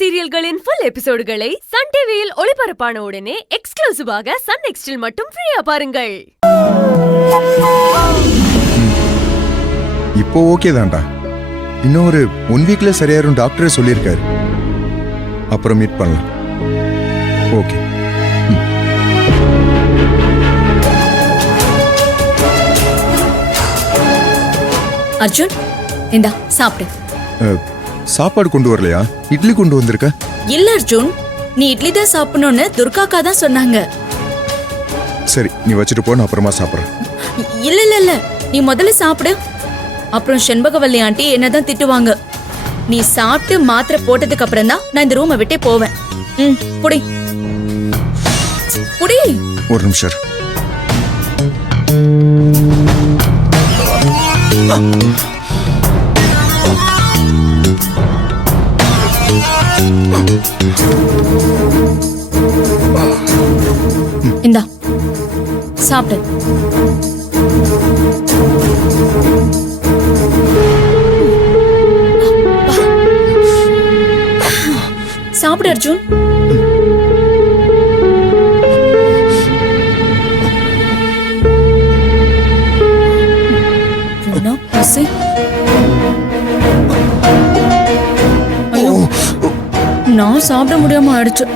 சீரியல்களின் full எபிசோடுகளை Sun டிவியில் ஒளிபரப்பான உடனே எக்ஸ்க்ளூசிவாக சன் நெக்ஸ்டில் மட்டும் ஃப்ரீயா பாருங்கள். இப்போ ஓகே தான்டா. இன்னும் ஒரு 1 வீக்ல சரியாரும் டாக்டரே சொல்லியிருக்காரு. அப்புறம் மீட் பண்ணலாம். ஓகே. அர்ஜுன், இந்தா சாப்பிடு. சாப்பாடு கொண்டு வரலையா? இட்லி கொண்டு வந்திருக்க. இல்ல அர்ஜுன், நீ இட்லி தான் சாப்பிடணும்னு துர்காக்கா தான் சொன்னாங்க. சரி, நீ வச்சுட்டு போ, நான் அப்புறமா சாப்பிடுறேன். இல்ல இல்ல இல்ல, நீ முதல்ல சாப்பிடு. அப்புறம் செண்பகவல்லி ஆண்டி என்னதான் திட்டுவாங்க. நீ சாப்பிட்டு மாத்திரை போட்டதுக்கு அப்புறம் தான் நான் இந்த ரூமை விட்டே போவேன். புடி புடி. ஒரு நிமிஷம். இந்தா சாப்பிடு. சாப்பிடு அர்ஜுன். பசி. ஐயோ, நான் சாப்பிட முடியாம ஆயிடுச்சு.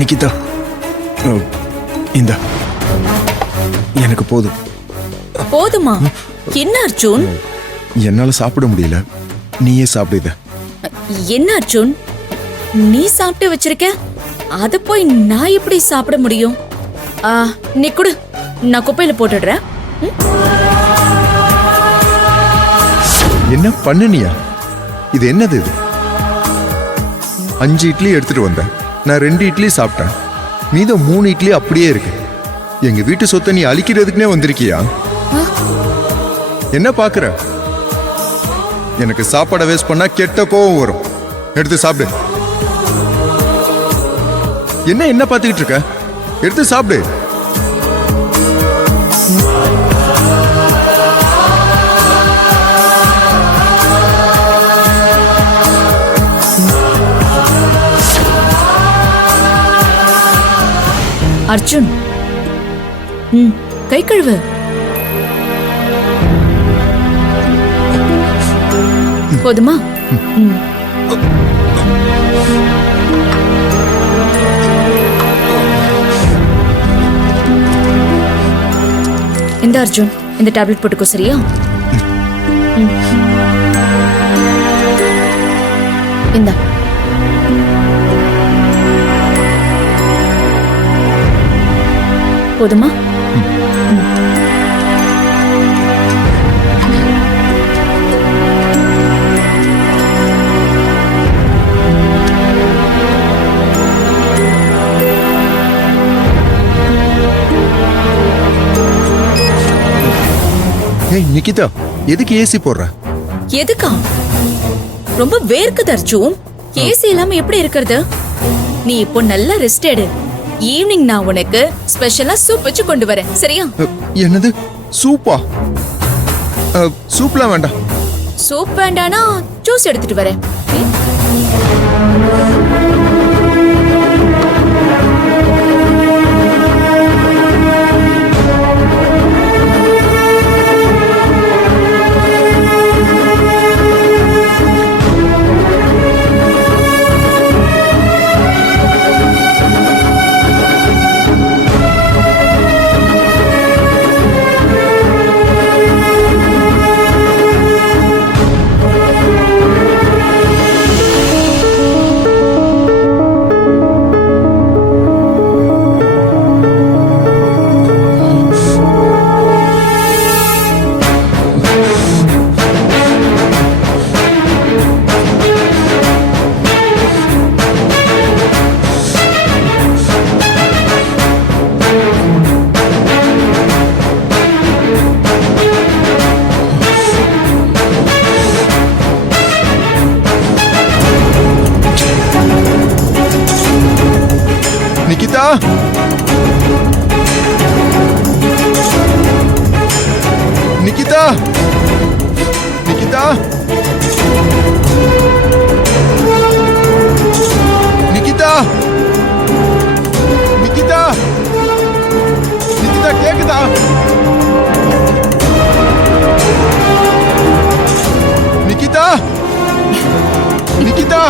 நிகிதா, இந்த எனக்கு போதும். போதுமா? என்ன அர்ஜுன்? என்னால சாப்பிட முடியல, நீயே சாப்பிடுத. என்ன அர்ஜுன், நீ சாப்பிட்டு வச்சிருக்க, அத போய் நான் எப்படி சாப்பிட முடியும்? நீ குடு, நான் குப்பையில போட்டுடுறேன். என்ன பண்ணுனியா? இது என்னது? இது 5 இட்லி எடுத்துட்டு வந்தேன். நான் 2 இட்லி சாப்பிட்டேன். மீதம் 3 இட்லி அப்படியே இருக்கு. எங்க வீட்டு சொத்தை நீ அழிக்கிறதுக்குனே வந்திருக்கியா? என்ன பாக்குற? எனக்கு சாப்பாடை வேஸ்ட் பண்ணா கெட்ட கோவம் வரும். எடுத்து சாப்பிடு. என்ன பார்த்துக்கிட்டு இருக்க? எடுத்து சாப்பிடு. அர்ஜுன், கை கழுவு. போதுமா? இந்த அர்ஜுன், இந்த டேப்லெட் போட்டுக்கோ, சரியா? இந்த போதுமா? நிகிதா, எதுக்கு ஏசி போடுற? எதுக்கா? ரொம்ப வேர்க்குது அர்ஜுன். ஏசி இல்லாம எப்படி இருக்கிறது? நீ இப்போ நல்லா ரெஸ்ட் எடு. ஈவினிங் நான் உனக்கு ஸ்பெஷலா சூப் வச்சு கொண்டு வரேன், சரியா? என்னது? சூப்பா? சூப்லாம் வேண்டாம். சூப் வேண்டானா ஜூஸ் எடுத்துட்டு வரேன். நிகிதா நிகிதா நிகிதா நிகிதா நிகிதா நிகிதா கேக்குதா நிகிதா நிகிதா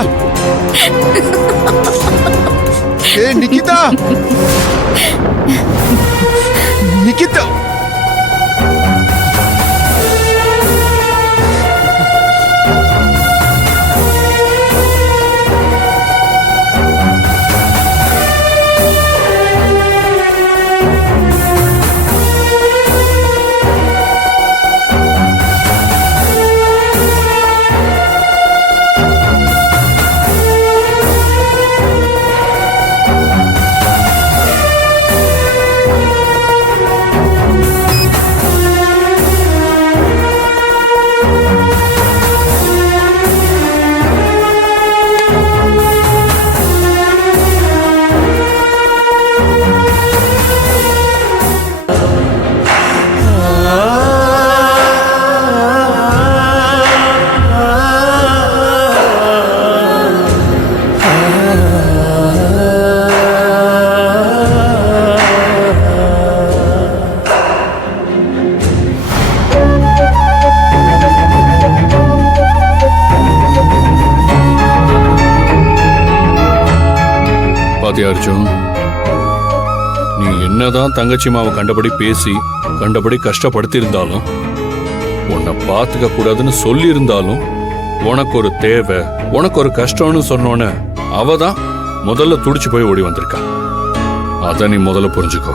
ஏ நிகிதா நிகிதா பாத்தியா அர்ஜுன், நீ என்னதான் தங்கச்சி மாவை கண்டபடி பேசி கண்டபடி கஷ்டப்படுத்தி இருந்தாலும், உன்னை பார்த்துக்க கூடாதுன்னு சொல்லி இருந்தாலும், உனக்கு ஒரு தேவை, உனக்கு ஒரு கஷ்டம்னு சொன்னோன்னு அவ தான் முதல்ல துடிச்சு போய் ஓடி வந்திருக்கா. அத நீ முதல்ல புரிஞ்சுக்கோ.